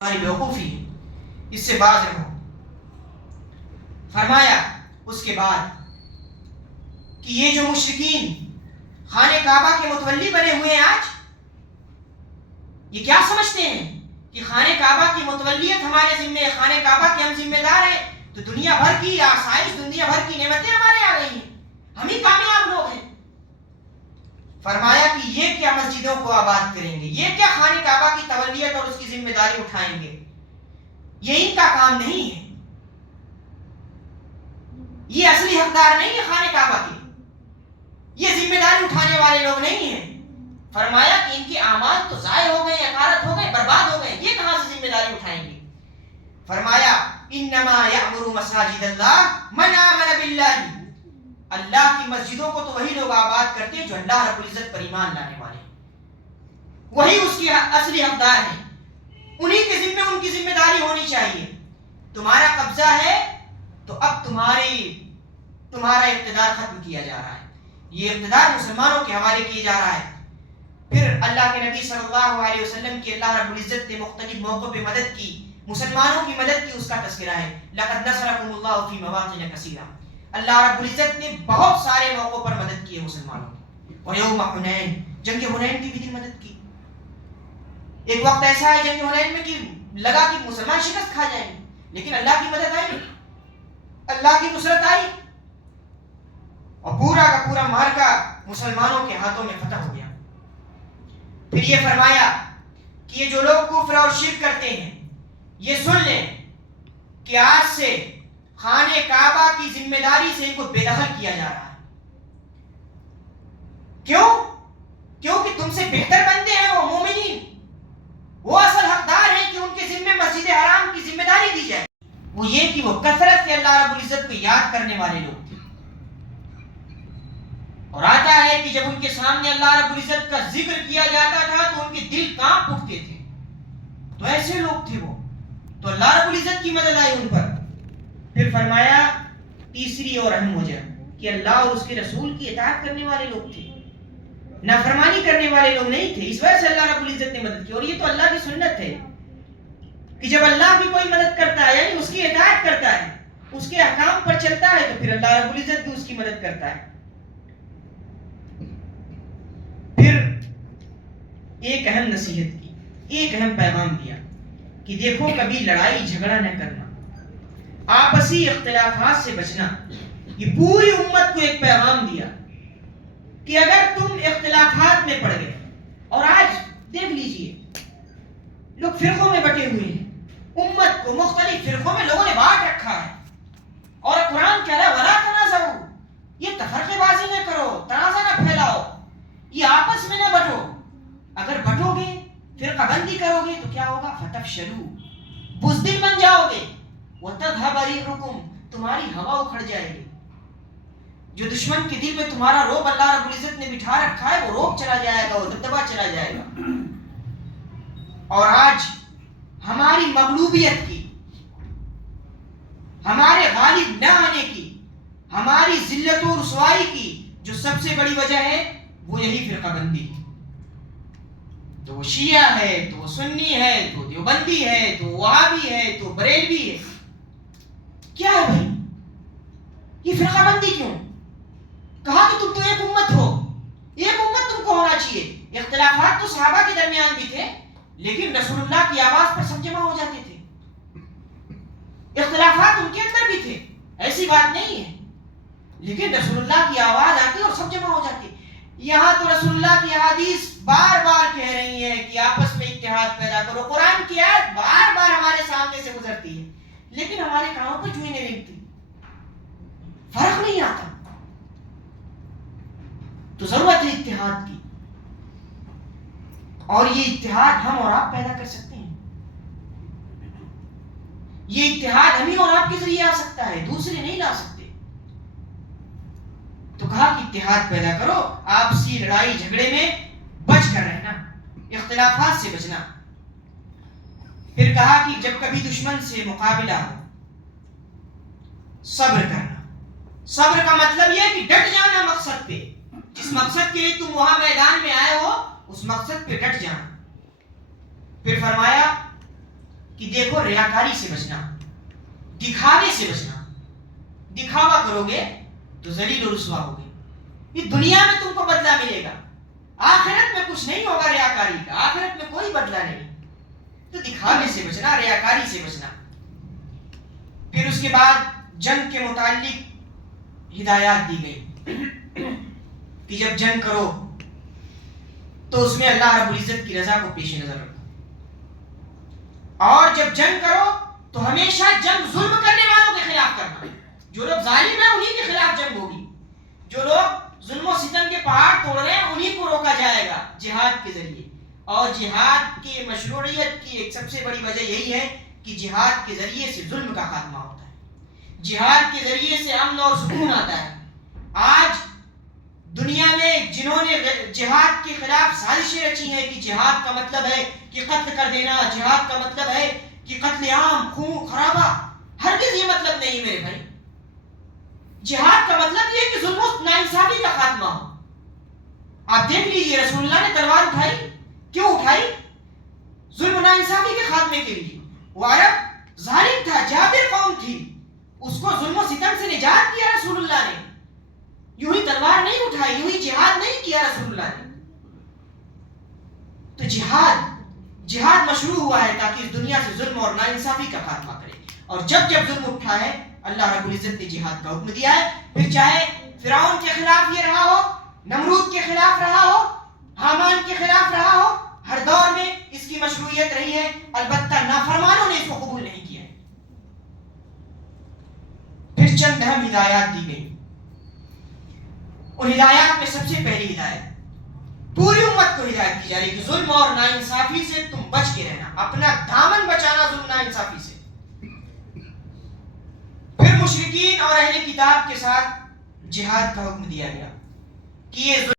ہماری بیوقوفی ہے، اس سے باز رہو۔ فرمایا اس کے بعد کہ یہ جو مشرکین خانہ کعبہ کے متولی بنے ہوئے ہیں آج، یہ کیا سمجھتے ہیں کہ خانہ کعبہ کی متولیت ہمارے ذمہ ہے، خانہ کعبہ کے ہم ذمہ دار ہیں، تو دنیا بھر کی آسائش، دنیا بھر کی نعمتیں ہمارے آ گئی ہیں، ہم ہی کامیاب لوگ ہیں۔ فرمایا کہ یہ کیا مسجدوں کو آباد کریں گے، یہ کیا خانہ کعبہ کی تولیت اور اس کی ذمہ داری اٹھائیں گے، یہ ان کا کام نہیں ہے، یہ اصلی حقدار نہیں ہے خانہ کعبہ کے، یہ ذمہ داری اٹھانے والے لوگ نہیں ہیں۔ فرمایا کہ ان کے اعمال تو ضائع ہو گئے، اکارت ہو گئے، برباد ہو گئے، یہ کہاں سے ذمہ داری اٹھائیں گے؟ فرمایا انما یعمر مساجد اللہ من آمن باللہ، اللہ کی مسجدوں کو تو وہی لوگ آباد کرتے ہیں جو اللہ رب العزت پر ایمان لانے والے، وہی اس کی اصلی حقدار ہیں، انہی کے ذمہ ان کی ذمہ داری ہونی چاہیے۔ تمہارا قبضہ ہے تو اب تمہارا اقتدار ختم کیا جا رہا ہے، یہ اقتدار مسلمانوں کے حوالے کیا جا رہا ہے۔ پھر اللہ کے نبی صلی اللہ علیہ وسلم کی اللہ رب العزت نے مختلف موقعوں پہ مدد کی، مسلمانوں کی مدد کی، اس کا تذکرہ ہے لقد نصرکم اللہ فی مواطن کثیرہ، اللہ رب العزت نے بہت سارے موقعوں پر مدد کی ہے مسلمانوں کی۔ ویوم حنین، جنگ حنین کی بھی مدد کی، ایک وقت ایسا ہے جنگ حنین میں کہ لگا کہ مسلمان شکست کھا جائیں گے، لیکن اللہ کی مدد آئی، اللہ کی نصرت آئی، اور پورا کا پورا معرکہ مسلمانوں کے ہاتھوں میں فتح ہو گیا۔ پھر یہ فرمایا کہ یہ جو لوگ کفر اور شرک کرتے ہیں، یہ سن لیں کہ آج سے خانہ کعبہ کی ذمہ داری سے ان کو بے دخل کیا جا رہا ہے۔ کیوں؟ کیونکہ تم سے بہتر بندے ہیں وہ مومنین، وہ اصل حقدار ہیں کہ ان کے ذمہ مسجد حرام کی ذمہ داری دی جائے۔ وہ یہ کہ وہ کثرت سے اللہ رب العزت کو یاد کرنے والے لوگ تھے، اور آتا ہے کہ جب ان کے سامنے اللہ رب العزت کا ذکر کیا جاتا تھا تو ان کے دل کانپ اٹھتے تھے، تو ایسے لوگ تھے وہ، تو اللہ رب العزت کی مدد آئی ان پر۔ پھر فرمایا تیسری اور اہم وجہ کہ اللہ اور اس کے رسول کی اطاعت کرنے والے لوگ تھے، نافرمانی کرنے والے لوگ نہیں تھے، اس وجہ سے اللہ رب العزت نے مدد کی۔ اور یہ تو اللہ کی سنت ہے کہ جب اللہ کی کوئی مدد کرتا ہے یعنی اس کی اطاعت کرتا ہے، اس کے احکام پر چلتا ہے، تو پھر اللہ رب العزت بھی اس کی مدد کرتا ہے۔ پھر ایک اہم نصیحت کی، ایک اہم پیغام دیا کہ دیکھو کبھی لڑائی جھگڑا نہ کرنا، آپسی اختلافات سے بچنا۔ یہ پوری امت کو ایک پیغام دیا کہ اگر تم اختلافات میں پڑ گئے، اور آج دیکھ لیجئے لوگ فرقوں میں بٹے ہوئے ہیں، امت کو مختلف فرقوں میں لوگوں نے بانٹ رکھا ہے، اور قرآن کہہ رہا ہے وَلَا تَنَازَعُوا، یہ تفرقے بازی نہ کرو، تنازع نہ پھیلاؤ، یہ آپس میں نہ بٹو، اگر بٹو گے فرقہ بندی کرو گے تو کیا ہوگا؟ فَتَفْشَلُوا، بزدل بن جاؤ گے، وَتَذْهَبَ رِيحُكُمْ، تمہاری ہوا اکھڑ جائے گی، جو دشمن کے دل میں تمہارا روب اللہ رب العزت نے بٹھا رکھا ہے وہ روب چلا جائے گا، وہ دبدبا چلا جائے گا۔ اور آج ہماری مغلوبیت کی، ہمارے غالب نہ آنے کی، ہماری ذلت و رسوائی کی جو سب سے بڑی وجہ ہے وہ یہی فرقہ بندی ہے، تو وہ شیعہ ہے، تو وہ سنی ہے، تو دیوبندی ہے، تو وہابی ہے، تو بریلوی ہے، کیا ہے بھائی یہ فرقہ بندی کیوں؟ کہا کہ تم تو ایک امت ہو، ایک امت تم کو ہونا چاہیے۔ اختلافات تو صحابہ کے درمیان بھی تھے، لیکن رسول اللہ کی آواز پر سب جمع ہو جاتے تھے، اختلافات ان کے اندر بھی تھے، ایسی بات نہیں ہے، لیکن رسول اللہ کی آواز آتی اور سب جمع ہو جاتے۔ یہاں تو رسول اللہ کی حدیث بار بار کہہ رہی ہے کہ آپس میں اتحاد پیدا کرو، قرآن کی آیت بار بار ہمارے سامنے سے گزرتی ہے، لیکن ہمارے کانوں پہ جوئیں نہیں لگتی، فرق نہیں آتا۔ تو ضرورت ہے اتحاد کی، اور یہ اتحاد ہم اور آپ پیدا کر سکتے ہیں، یہ اتحاد ہم ہی اور آپ کے ذریعے آ سکتا ہے، دوسرے نہیں لا سکتے۔ تو کہا کہ اتحاد پیدا کرو، آپسی لڑائی جھگڑے میں بچ کر رہنا، اختلافات سے بچنا۔ پھر کہا کہ جب کبھی دشمن سے مقابلہ ہو صبر کرنا، صبر کا مطلب یہ کہ ڈٹ جانا مقصد پہ، جس مقصد کے لیے تم وہاں میدان میں آئے ہو اس مقصد پہ ڈٹ جانا۔ پھر فرمایا کہ دیکھو ریاکاری سے بچنا، دکھاوے سے بچنا. دکھاوا کرو گے تو ذلیل و رسوا ہوگے. یہ دنیا میں تم کو بدلہ ملے گا، آخرت میں کچھ نہیں ہوگا ریاکاری کا، آخرت میں کوئی بدلہ نہیں. تو دکھاوے سے بچنا، ریاکاری سے بچنا. پھر اس کے بعد جنگ کے متعلق ہدایات دی گئی کہ جب جنگ کرو تو اس میں اللہ رب العزت کی رضا کو پیش نظر رکھو، اور جب جنگ کرو تو ہمیشہ جنگ ظلم کرنے والوں کے خلاف کرنا. جو لوگ ظالم ہیں انہی کے خلاف جنگ ہوگی. جو لوگ ظلم و ستم کے پہاڑ توڑ رہے ہیں انہی کو روکا جائے گا جہاد کے ذریعے. اور جہاد کی مشروعیت کی ایک سب سے بڑی وجہ یہی ہے کہ جہاد کے ذریعے سے ظلم کا خاتمہ ہوتا ہے، جہاد کے ذریعے سے امن اور سکون آتا ہے. آج دنیا میں جنہوں نے جہاد کے خلاف سازشیں رچی ہیں کہ جہاد کا مطلب ہے کہ قتل کر دینا، جہاد کا مطلب ہے کہ قتل عام، خون خرابہ، ہرگز یہ مطلب نہیں میرے بھائی. جہاد کا مطلب یہ ہے کہ ظلم و ناانصافی کا خاتمہ ہو. آپ دیکھ لیجئے رسول اللہ نے تلوار اٹھائی، کیوں اٹھائی؟ ظلم و ناانصافی کے خاتمے کے لیے. وہ عرب ظالم تھا، جابر قوم تھی، اس کو ظلم و ستم سے نجات دیا رسول اللہ نے. یوں ہی تلوار نہیں اٹھائی، یوں ہی جہاد نہیں کیا رسول اللہ نے. تو جہاد مشروع ہوا ہے تاکہ اس دنیا سے ظلم اور ناانصافی کا خاتمہ کرے. اور جب ظلم اٹھا ہے اللہ رب العزت نے جہاد کا حکم دیا ہے. پھر چاہے فرعون کے خلاف یہ رہا ہو، نمرود کے خلاف رہا ہو، حامان کے خلاف رہا ہو، ہر دور میں اس کی مشروعیت رہی ہے. البتہ نافرمانوں نے اس کو قبول نہیں کیا ہے. پھر چند اہم ہدایات دی گئی. ان ہدایات میں سب سے پہلی ہدایت پوری امت کو ہدایت کی جا رہی کہ ظلم اور ناانصافی سے تم بچ کے رہنا، اپنا دامن بچانا ظلم ناانصافی سے. پھر مشرکین اور اہل کتاب کے ساتھ جہاد کا حکم دیا گیا کہ یہ